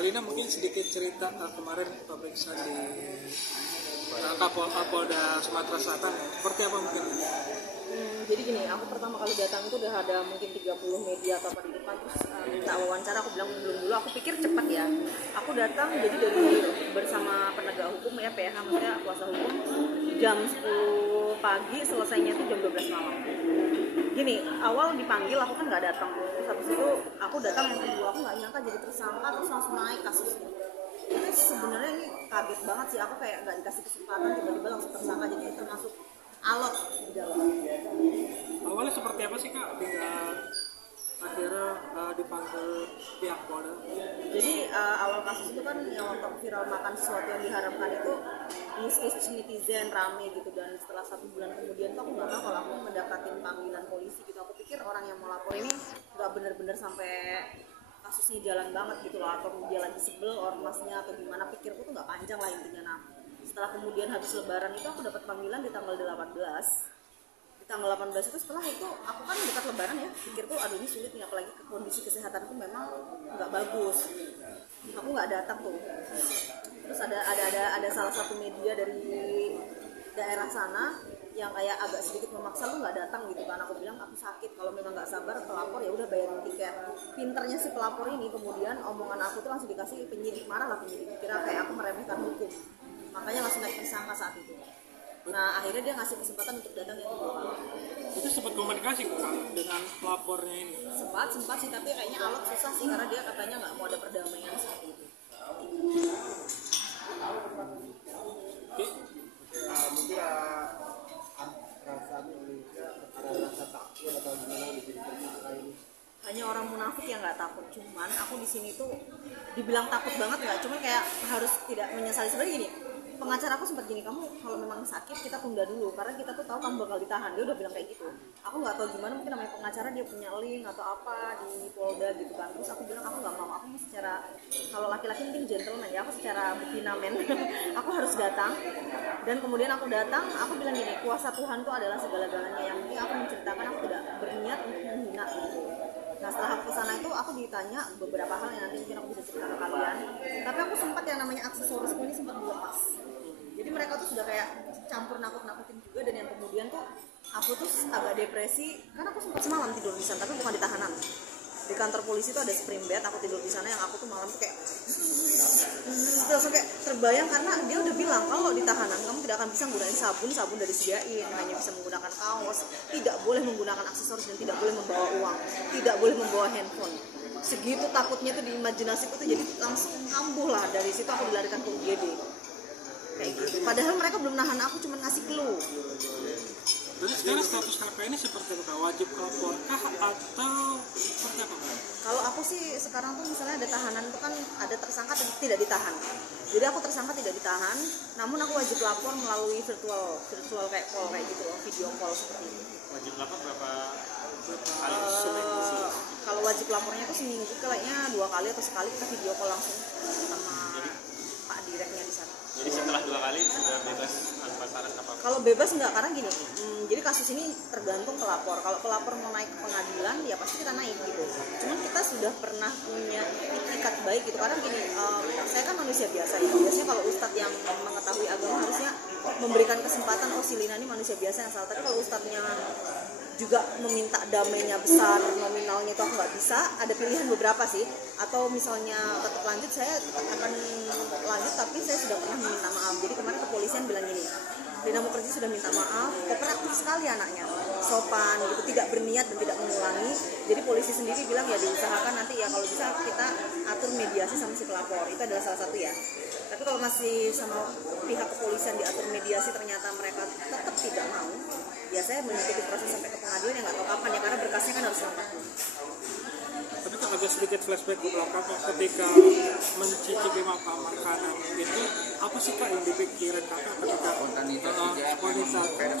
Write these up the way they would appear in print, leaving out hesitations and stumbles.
Kalina mungkin sedikit cerita kemarin pemeriksaan di Kapolda Sumatera Selatan, seperti apa mungkin? Jadi gini, aku pertama kali datang itu udah ada mungkin 30 media atau apa di depan, terus minta wawancara. Aku bilang belum dulu, aku pikir cepat ya. Aku datang jadi dari bersama penegak hukum ya, PH maksudnya kuasa hukum, jam 10 pagi, selesainya itu jam 12 malam. Gini, awal dipanggil aku kan nggak datang, terus habis itu aku datang yang kedua, aku nggak nyangka jadi tersangka terus langsung naik kasusnya. Ini sebenarnya ini kaget banget sih, aku kayak nggak dikasih kesempatan tiba-tiba langsung tersangka, jadi termasuk alot di dalam. Awalnya seperti apa sih Kak hingga akhirnya dipanggil pihak Polda? Jadi awal kasus itu kan yang waktu viral makan sesuatu yang diharapkan itu di netizen rame gitu, dan setelah 1 bulan kemudian tuh aku nggak tahu kalau aku mendapatkan panggilan polisi gitu. Aku pikir orang yang mau lapor ini nggak bener-bener sampai kasusnya jalan banget gitu loh, atau dia lagi sebel ormasnya atau gimana, pikirku tuh nggak panjang lah intinya. Nah setelah kemudian habis lebaran itu aku dapat panggilan di tanggal 18. Di tanggal 18 itu, setelah itu aku kan dekat lebaran ya, pikirku aduh ini sulit nih, apalagi kondisi kesehatanku memang nggak bagus. Aku nggak datang tuh. Terus ada salah satu media dari daerah sana yang kayak agak sedikit memaksa, lu nggak datang gitu kan. Aku bilang aku sakit, kalau memang nggak sabar pelapor ya udah bayarin tiket. Pinternya si pelapor ini, kemudian omongan aku tuh langsung dikasih penyidik, marah lah penyidik, kira kayak aku meremehkan hukum, makanya langsung naik tersangka saat itu. Nah akhirnya dia ngasih kesempatan untuk datang yang kedua. Itu sempat komunikasi Kak dengan pelapornya ini? Sempat sih, tapi kayaknya alot susah sih, karena dia katanya nggak mau ada perdamaian seperti itu. Mungkin perasaan Indonesia ada rasa takut atau gimana di tersangka ini? Hanya orang munafik yang nggak takut. Cuman aku di sini tuh dibilang takut banget nggak, cuman kayak harus tidak menyesali. Sebenarnya gini, pengacara aku sempat gini, kamu kalau memang sakit kita tunda dulu karena kita tuh tahu kamu bakal ditahan. Dia udah bilang kayak gitu. Aku nggak tahu gimana, mungkin namanya pengacara dia punya link atau apa di Polda gitu kan. Terus aku bilang aku nggak mau, aku secara, kalau laki-laki mungkin gentleman ya, aku secara betina men aku harus datang. Dan kemudian aku datang, aku bilang gini, kuasa Tuhan tuh adalah segala-galanya, yang penting aku menceritakan, aku tidak berniat untuk menghina gitu. Nah setelah aku kesana itu aku ditanya beberapa hal yang nanti mungkin aku bisa cerita ke kalian. Tapi aku sempat yang namanya aksesorisku ini sempat dilepas. Jadi mereka tuh sudah kayak campur nakut-nakutin juga, dan yang kemudian tuh aku tuh agak depresi karena aku sempat semalam tidur di sana, tapi bukan di tahanan. Di kantor polisi tuh ada spring bed, aku tidur di sana, yang aku tuh malam tuh kayak langsung kayak terbayang, karena dia udah bilang kalau di tahanan kamu tidak akan bisa menggunakan sabun dari sediain, hanya bisa menggunakan kaos, tidak boleh menggunakan aksesoris, dan tidak boleh membawa uang, tidak boleh membawa handphone. Segitu takutnya tuh di imajinasiku tuh, jadi langsung kambuh lah. Dari situ aku dilarikan ke UGD kayak gitu. Padahal mereka belum nahan aku, cuma ngasih clue. Berarti sekarang status kakak ini seperti apa? Wajib lapor kah atau seperti apa? Kalau aku sih sekarang tuh misalnya ada tahanan itu kan ada tersangka tidak ditahan. Jadi aku tersangka tidak ditahan, namun aku wajib lapor melalui virtual kayak call kayak gitu loh, video call seperti itu. Wajib lapor berapa kali? Kalau wajib lapornya itu seminggu kayaknya 2 kali atau sekali kita video call langsung sama Pak Direknya di sana. Jadi setelah 2 kali sudah bebas tanpa syarat apa? Kalau bebas enggak, karena gini, jadi kasus ini tergantung pelapor. Kalau pelapor mau naik ke pengadilan, ya pasti kita naik gitu. Cuman kita sudah pernah punya itikat baik gitu. Karena gini, saya kan manusia biasa ya. Biasanya kalau ustadz yang mengetahui agama harusnya memberikan kesempatan, oh si Lina ini manusia biasa yang salah. Tapi kalau ustadznya juga meminta damainya besar, nominalnya itu aku nggak bisa, ada pilihan beberapa sih. Atau misalnya tetap lanjut, saya tetap akan lanjut, tapi saya sudah pernah meminta maaf. Jadi kemarin kepolisian bilang gini, Lina Mukherjee sudah minta maaf, kooperatif sekali anaknya, sopan gitu, tidak berniat dan tidak mengulangi. Jadi polisi sendiri bilang ya diusahakan nanti ya kalau bisa kita atur mediasi sama si pelapor, itu adalah salah satu ya. Tapi kalau masih sama pihak kepolisian diatur mediasi ternyata mereka tetap tidak mau, ya saya mengikuti proses sampai ke pengadilan, yang nggak tahu kapan ya, karena berkasnya kan harus lengkap. Tapi kan agak sedikit flashback ke belakang ketika mencicipi makanan itu, apa sih Kak yang dipikirin kakak ketika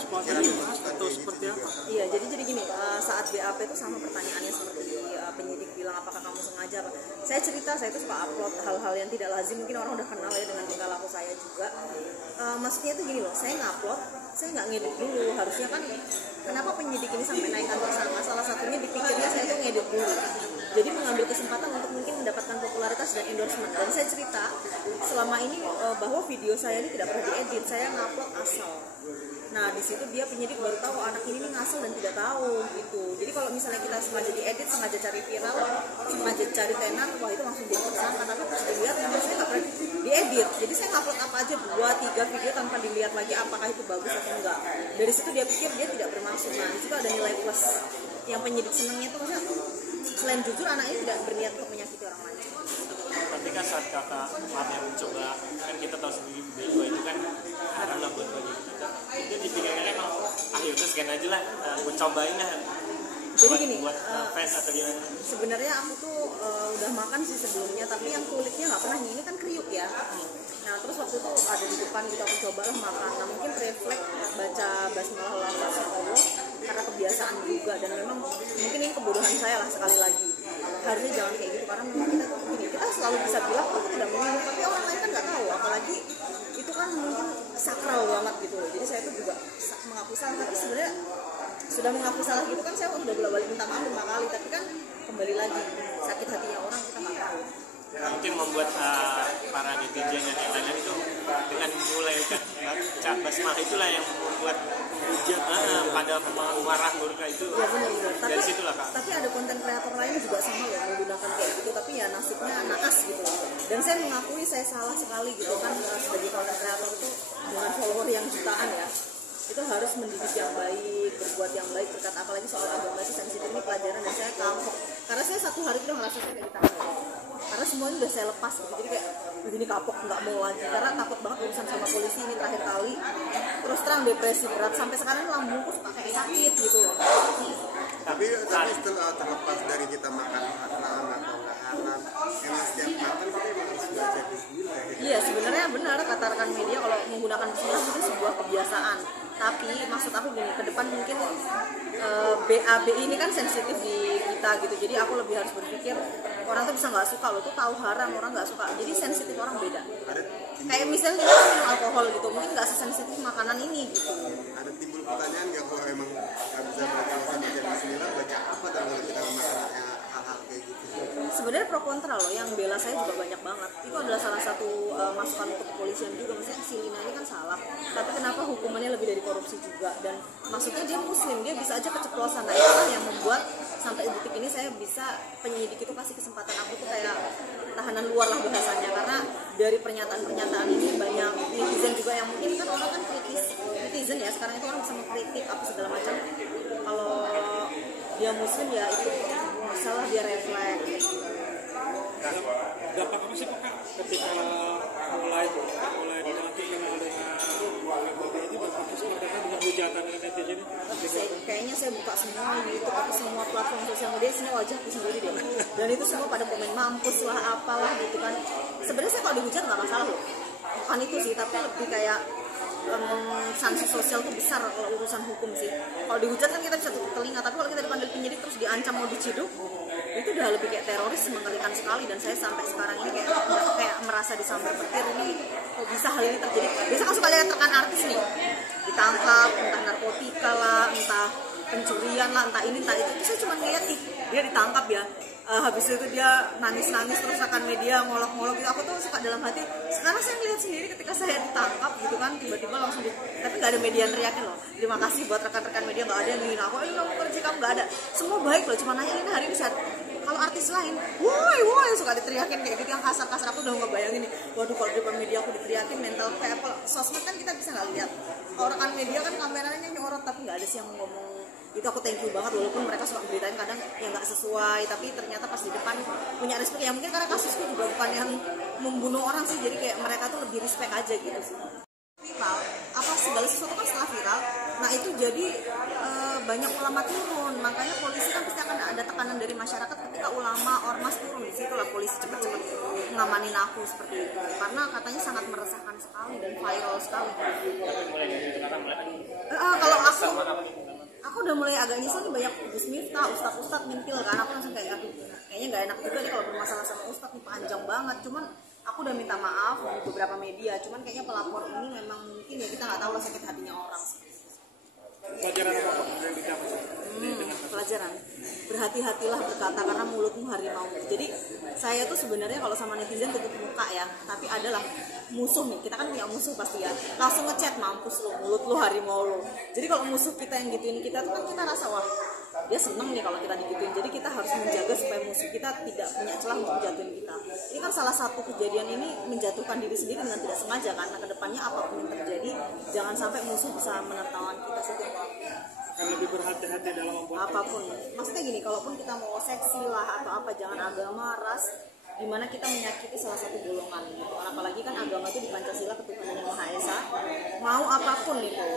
spontanitas atau seperti apa? Iya, jadi gini, saat BAP itu sama pertanyaannya seperti penyidik bilang apakah kamu sengaja apa. Saya cerita, saya itu suka upload hal-hal yang tidak lazim, mungkin orang udah kenal ya dengan tingkah laku saya juga. Maksudnya itu gini loh, saya ngupload, saya nggak ngedit dulu. Harusnya kan, kenapa penyidik ini sampai naikkan tersangka? Salah satunya dipikirnya saya tuh ngedit dulu. jadi mengambil kesempatan untuk mungkin mendapatkan popularitas dan endorsement. Dan saya cerita selama ini bahwa video saya ini tidak pernah diedit, saya ngupload asal. Nah di situ dia penyidik baru tahu anak ini ngasal dan tidak tahu gitu. Jadi kalau misalnya kita sengaja diedit, sengaja cari viral, sengaja cari tenar, wah itu langsung jadi tersangka. Tapi pas dilihat biasanya nggak pernah diedit. Jadi saya ngupload apa aja 2-3 video tanpa dilihat lagi apakah itu bagus atau enggak. Dari situ dia pikir dia tidak bermaksud. Nah di situ ada nilai plus. Yang penyidik senangnya itu maksudnya selain jujur anak ini tidak berniat untuk menyakiti orang lain. Tapi kan saat kakak Marnia mencoba, kan kita tahu sendiri video itu kan haram lah buat bagi kita. Itu dipikirkan kan, yaudah scan aja lah, gue cobain lah. Jadi gini, buat fans atau gimana? sebenarnya aku tuh udah makan sih sebelumnya, tapi yang kulitnya nggak pernah, ini kan kriuk ya. Nah terus waktu itu ada di depan gitu, aku cobalah makan. Nah mungkin refleks baca basmalah Allah karena kebiasaan juga, dan memang mungkin ini kebodohan saya lah sekali lagi. Harusnya jangan kayak gitu, karena memang kita tuh gini, kita selalu bisa bilang aku tidak menyinggung, tapi orang lain kan nggak tahu, apalagi itu kan mungkin sakral banget gitu. Jadi saya tuh juga mengaku salah, tapi sebenarnya sudah mengaku salah gitu kan saya udah bolak-balik minta maaf 5 kali, tapi kan kembali lagi sakit hatinya orang kita nggak tahu. Mungkin membuat para netizen dan yang lain itu dengan mulai baca basmalah itulah yang membuat hujat pada marah murka itu. Ya benar-benar. Dari situlah Kak. Tapi ada konten kreator lain juga sama loh menggunakan kayak gitu, tapi ya nasibnya naas gitu loh. Dan saya mengakui saya salah sekali gitu kan, sebagai konten kreator itu dengan follower yang jutaan ya, itu harus mendidik yang baik, berbuat yang baik, berkat apalagi soal agama itu sensitif, ini pelajaran. Dan saya kapok karena saya satu hari itu ngerasa saya kayak ditahan, karena semuanya udah saya lepas gitu. Jadi kayak begini kapok, nggak mau lagi karena takut banget urusan sama polisi ini terakhir kali. Terus terang depresi berat sampai sekarang lambungku suka kayak sakit gitu loh. Tapi setelah terlepas dari kita makan haram atau nggak halal, emang setiap makan kita emang harus belajar bismillah ya. Iya sebenarnya benar kata rekan media, kalau menggunakan bismillah itu sebuah kebiasaan. Tapi maksud aku gini, ke depan mungkin BAB ini kan sensitif di kita gitu. Jadi aku lebih harus berpikir orang tuh bisa nggak suka loh, tuh tahu haram orang nggak suka. Jadi sensitif orang beda. Kayak misalnya kita minum alkohol gitu, mungkin nggak sesensitif makanan ini gitu. Ada timbul pertanyaan nggak kalau emang nggak bisa baca bismillah, baca apa kalau kita makan hal-hal kayak gitu? Sebenarnya pro kontra loh, yang bela saya juga banyak banget. Itu adalah salah satu masukan untuk kepolisian juga. Maksudnya si Lina ini kan salah, tapi kenapa hukumannya lebih dari korupsi juga? Dan maksudnya dia muslim, dia bisa aja keceplosan. Nah itulah yang membuat sampai detik ini saya bisa, penyidik itu kasih kesempatan aku tuh kayak tahanan luar lah bahasanya. Karena dari pernyataan-pernyataan ini banyak netizen juga yang mungkin kan orang kan kritis, netizen ya sekarang itu orang bisa mengkritik apa segala macam. Kalau dia muslim ya itu salah, dia refleks. Dampak apa sih Kak ketika mulai dilantikkan oleh BAB ini berfokus mereka dengan hujatan dari netizen ini? Kayaknya saya buka semua YouTube atau semua platform sosial media, sini wajahku sendiri deh, dan itu semua pada komen mampus lah apalah gitu kan. Sebenarnya saya kalau dihujat nggak masalah loh, bukan itu sih, tapi lebih kayak sanksi sosial tuh besar kalau urusan hukum sih. Kalau dihujat kan kita bisa tutup telinga, tapi kalau kita dipanggil penyidik terus diancam mau diciduk, itu udah lebih kayak teroris, mengerikan sekali. Dan saya sampai sekarang ini kayak merasa disambar petir, ini kok bisa hal ini terjadi. Biasa kan suka lihat rekan artis nih ditangkap, entah narkotika lah, entah pencurian lah, entah ini entah itu. Saya cuma ngeliat dia ditangkap ya, habis itu dia nangis-nangis terus rekan media ngolok-ngolok gitu. Aku tuh suka dalam hati, sekarang saya ngeliat sendiri ketika saya ditangkap gitu kan, tiba-tiba langsung tapi nggak ada media yang teriakin loh, terima kasih buat rekan-rekan media, nggak ada yang ngin aku, kamu kerja kamu, nggak ada, semua baik loh. Cuma nanya ini hari ini saat kalau artis lain, woi suka diteriakin kayak gitu yang kasar-kasar. Aku udah ngebayangin nih, waduh kalau di depan media aku diteriakin mental kayak apa. Sosmed kan kita bisa nggak lihat, kalau rekan media kan kameranya nyorot tapi nggak ada sih yang ngomong. Itu aku thank you banget, walaupun mereka suka beritain kadang yang nggak sesuai, tapi ternyata pas di depan punya respect. Ya mungkin karena kasusku juga bukan yang membunuh orang sih, jadi kayak mereka tuh lebih respect aja gitu sih. Viral, apa segala sesuatu kan setelah viral, nah itu jadi banyak ulama turun, makanya polisi kan pasti akan ada tekanan dari masyarakat ketika ulama ormas turun. Di situ lah polisi cepet-cepet ngamanin aku seperti itu, karena katanya sangat meresahkan sekali dan viral sekali. Kalau aku udah mulai agak nyesel nih, banyak Gus Miftah, ustadz mintil kan, aku langsung kayak aduh kayaknya nggak enak juga nih kalau bermasalah sama ustadz nih, panjang banget. Cuman aku udah minta maaf di beberapa media, cuman kayaknya pelapor ini memang mungkin ya kita nggak tahu lah sakit hatinya orang. Pelajaran apa yang didapat dengan pelajaran. Berhati-hatilah berkata karena mulutmu harimau. Jadi saya tuh sebenarnya kalau sama netizen tutup muka ya, tapi adalah musuh nih, kita kan punya musuh pasti ya, langsung ngechat mampus lo, mulut lo harimau lo. Jadi kalau musuh kita yang gituin kita tuh kan kita rasa wah dia seneng nih kalau kita digituin. Jadi kita harus menjaga supaya musuh kita tidak punya celah untuk jatuhin kita. Ini kan salah satu kejadian ini menjatuhkan diri sendiri dengan tidak sengaja, karena kedepannya apapun yang terjadi jangan sampai musuh bisa menertawakan kita sih. Akan lebih berhati-hati dalam membuat Apapun, maksudnya gini, kalaupun kita mau seksi lah atau apa, jangan agama, ras, dimana kita menyakiti salah satu golongan gitu. Apalagi kan agama itu di Pancasila, ketuhanan yang Maha Esa, mau apapun itu